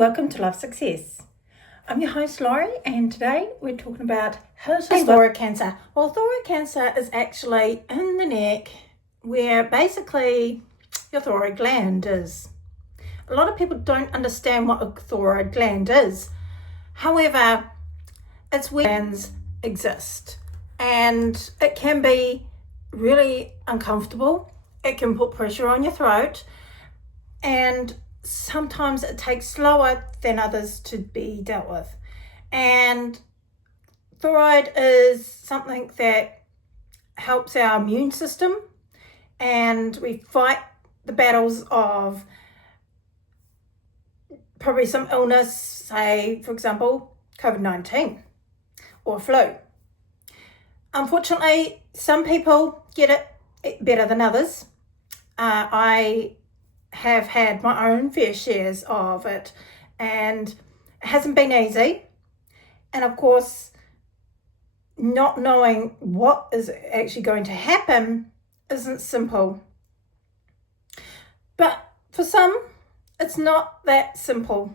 welcome to Love Success. I'm your host Laurie, and today we're talking about how to thyroid cancer. Well, thyroid cancer is actually in the neck where basically your thyroid gland is. A lot of people don't understand what a thyroid gland is. However, it's where glands exist, and it can be really uncomfortable. It can put pressure on your throat, and sometimes it takes slower than others to be dealt with. And thyroid is something that helps our immune system, and we fight the battles of probably some illness, say for example COVID-19 or flu. Unfortunately, some people get it better than others. I have had my own fair shares of it, and it hasn't been easy. And of course, not knowing what is actually going to happen isn't simple. But for some, it's not that simple.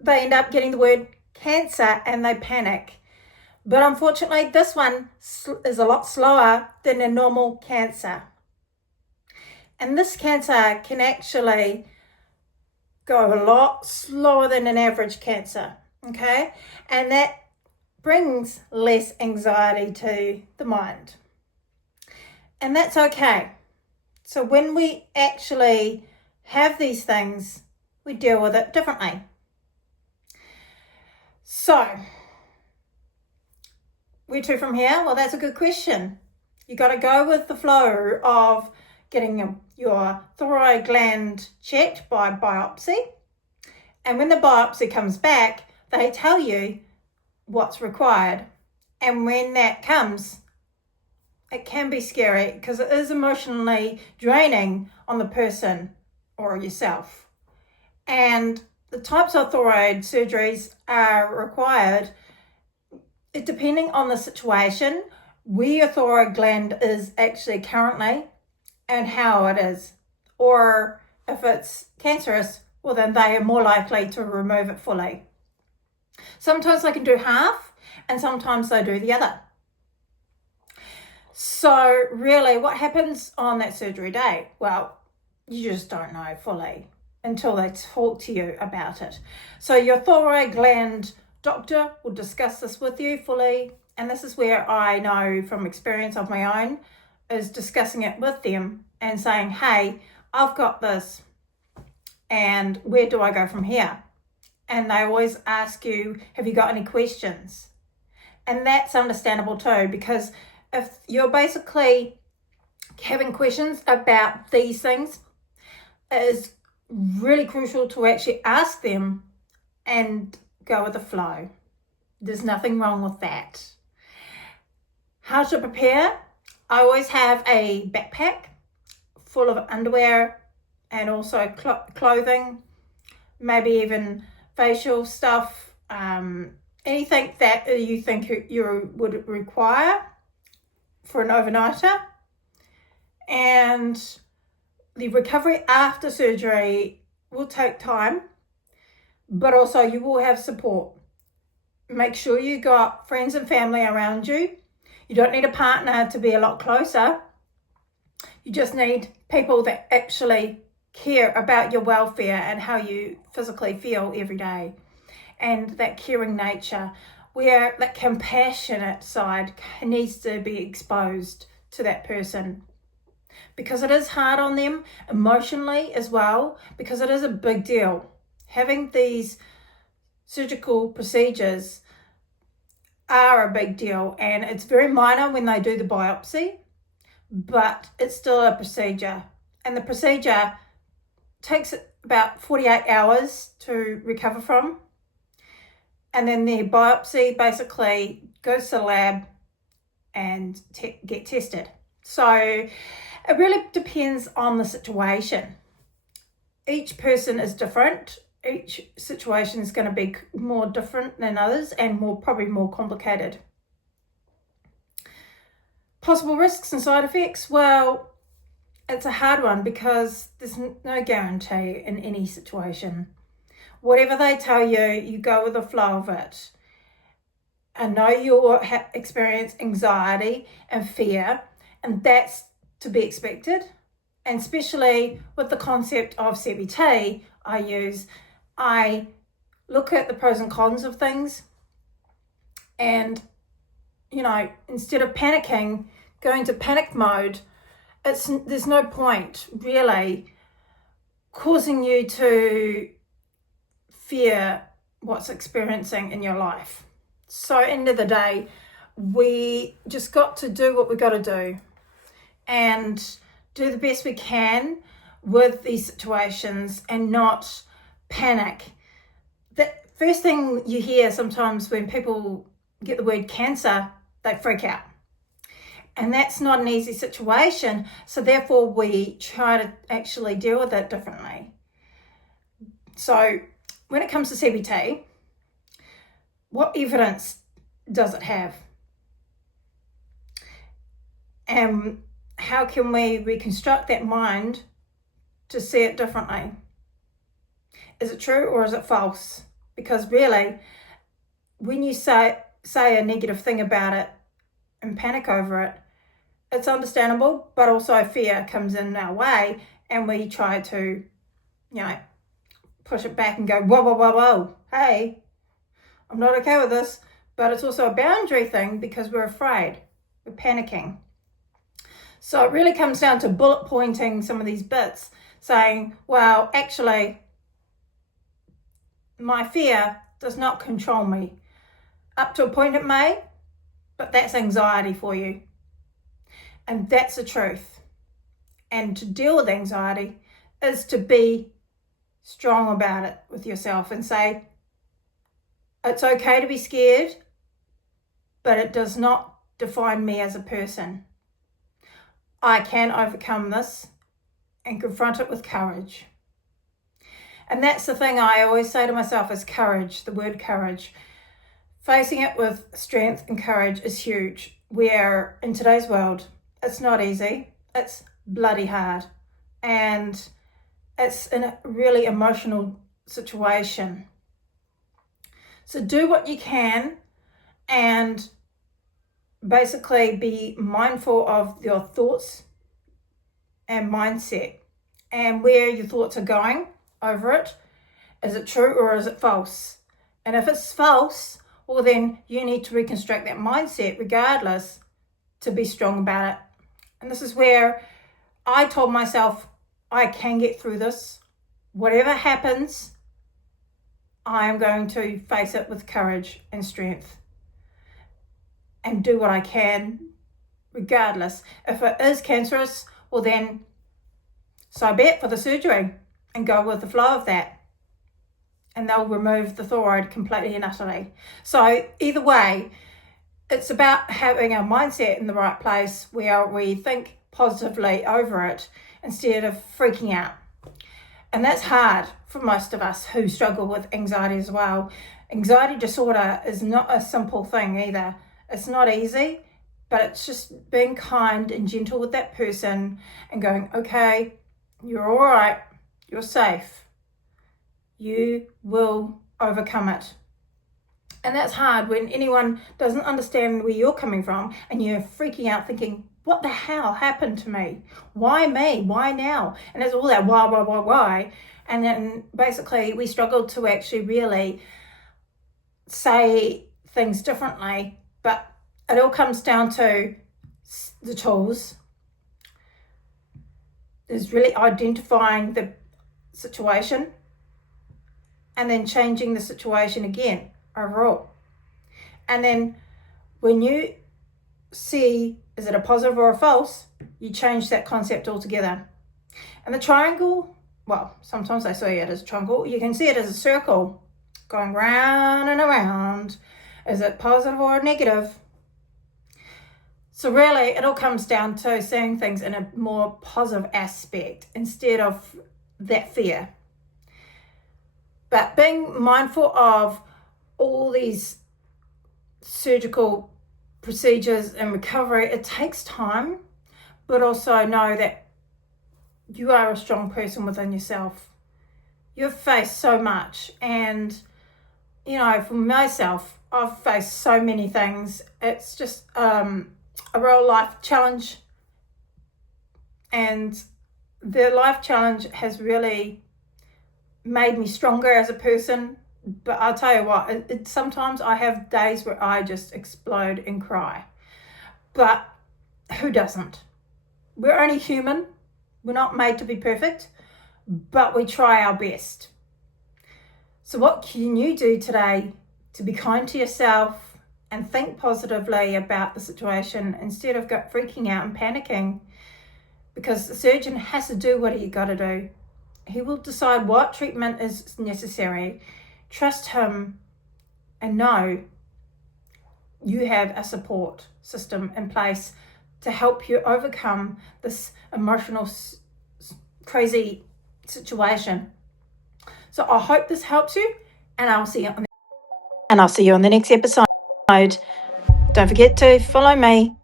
They end up getting the word cancer and they panic. But unfortunately, this one is a lot slower than a normal cancer. And this cancer can actually go a lot slower than an average cancer, okay? And that brings less anxiety to the mind. And that's okay. So when we actually have these things, we deal with it differently. So, where to from here? Well, that's a good question. You got to go with the flow of getting your thyroid gland checked by biopsy. And when the biopsy comes back, they tell you what's required. And when that comes, it can be scary because it is emotionally draining on the person or yourself. And the types of thyroid surgeries are required depending on the situation, where your thyroid gland is actually currently and how it is. Or if it's cancerous, well then they are more likely to remove it fully. Sometimes they can do half and sometimes they do the other. So really, what happens on that surgery day? Well, you just don't know fully until they talk to you about it. So your thyroid gland doctor will discuss this with you fully, and this is where I know from experience of my own, is discussing it with them and saying, hey, I've got this, and where do I go from here? And they always ask you, have you got any questions? And that's understandable too, because if you're basically having questions about these things, it is really crucial to actually ask them and go with the flow. There's nothing wrong with that. How to prepare? I always have a backpack full of underwear and also clothing, maybe even facial stuff, anything that you think you would require for an overnighter. And the recovery after surgery will take time, but also you will have support. Make sure you got friends and family around you. You don't need a partner to be a lot closer. You just need people that actually care about your welfare and how you physically feel every day. And that caring nature, where that compassionate side needs to be exposed to that person. Because it is hard on them emotionally as well, because it is a big deal. Having these surgical procedures are a big deal, and it's very minor when they do the biopsy, but it's still a procedure. And the procedure takes about 48 hours to recover from. And then the biopsy basically goes to the lab and get tested. So it really depends on the situation. Each person is different. Each situation is going to be more different than others and probably more complicated. Possible risks and side effects? Well, it's a hard one because there's no guarantee in any situation. whatever they tell you, you go with the flow of it. I know you'll experience anxiety and fear, and that's to be expected. And especially with the concept of CBT I look at the pros and cons of things, and instead of panicking, going to panic mode, there's no point really causing you to fear what's experiencing in your life. So end of the day, we just got to do what we got to do and do the best we can with these situations and not panic. The first thing you hear sometimes when people get the word cancer, they freak out. And that's not an easy situation. So therefore we try to actually deal with it differently. So when it comes to CBT, what evidence does it have? And how can we reconstruct that mind to see it differently? Is it true or is it false? Because really, when you say a negative thing about it and panic over it, it's understandable, but also fear comes in our way and we try to, push it back and go, whoa, hey, I'm not okay with this. But it's also a boundary thing because we're afraid, we're panicking. So it really comes down to bullet pointing some of these bits, saying, well, actually, my fear does not control me. Up to a point it may, but that's anxiety for you. And that's the truth. And to deal with anxiety is to be strong about it with yourself and say, it's okay to be scared, but it does not define me as a person. I can overcome this and confront it with courage. And that's the thing I always say to myself is courage, the word courage. Facing it with strength and courage is huge. Where in today's world, it's not easy. It's bloody hard. And it's in a really emotional situation. So do what you can and basically be mindful of your thoughts and mindset and where your thoughts are going over it. Is it true or is it false? And if it's false, well then you need to reconstruct that mindset regardless to be strong about it. And this is where I told myself I can get through this. Whatever happens, I am going to face it with courage and strength and do what I can regardless. If it is cancerous, well then so be it for the surgery and go with the flow of that. And they'll remove the thyroid completely and utterly. So either way, it's about having our mindset in the right place where we think positively over it instead of freaking out. And that's hard for most of us who struggle with anxiety as well. Anxiety disorder is not a simple thing either. It's not easy, but it's just being kind and gentle with that person and going, okay, you're all right, you're safe. You will overcome it. And that's hard when anyone doesn't understand where you're coming from and you're freaking out thinking, what the hell happened to me? Why me? Why now? And it's all that why? And then basically we struggle to actually really say things differently, but it all comes down to the tools. Is really identifying the situation and then changing the situation again overall. And then when you see, is it a positive or a false, you change that concept altogether. And the triangle, well, sometimes I see it as a triangle. You can see it as a circle going round and around. Is it positive or negative? So really, it all comes down to seeing things in a more positive aspect instead of that fear. But being mindful of all these surgical procedures and recovery, it takes time, but also know that you are a strong person within yourself. You've faced so much, and you know, for myself, I've faced so many things. It's just a real life challenge, and the life challenge has really made me stronger as a person. But I'll tell you what, sometimes I have days where I just explode and cry. But who doesn't? We're only human. We're not made to be perfect, but we try our best. So what can you do today to be kind to yourself and think positively about the situation instead of freaking out and panicking? Because the surgeon has to do what he got to do. He will decide what treatment is necessary. Trust him and know you have a support system in place to help you overcome this emotional crazy situation. So I hope this helps you, and I'll see you on the next episode. Don't forget to follow me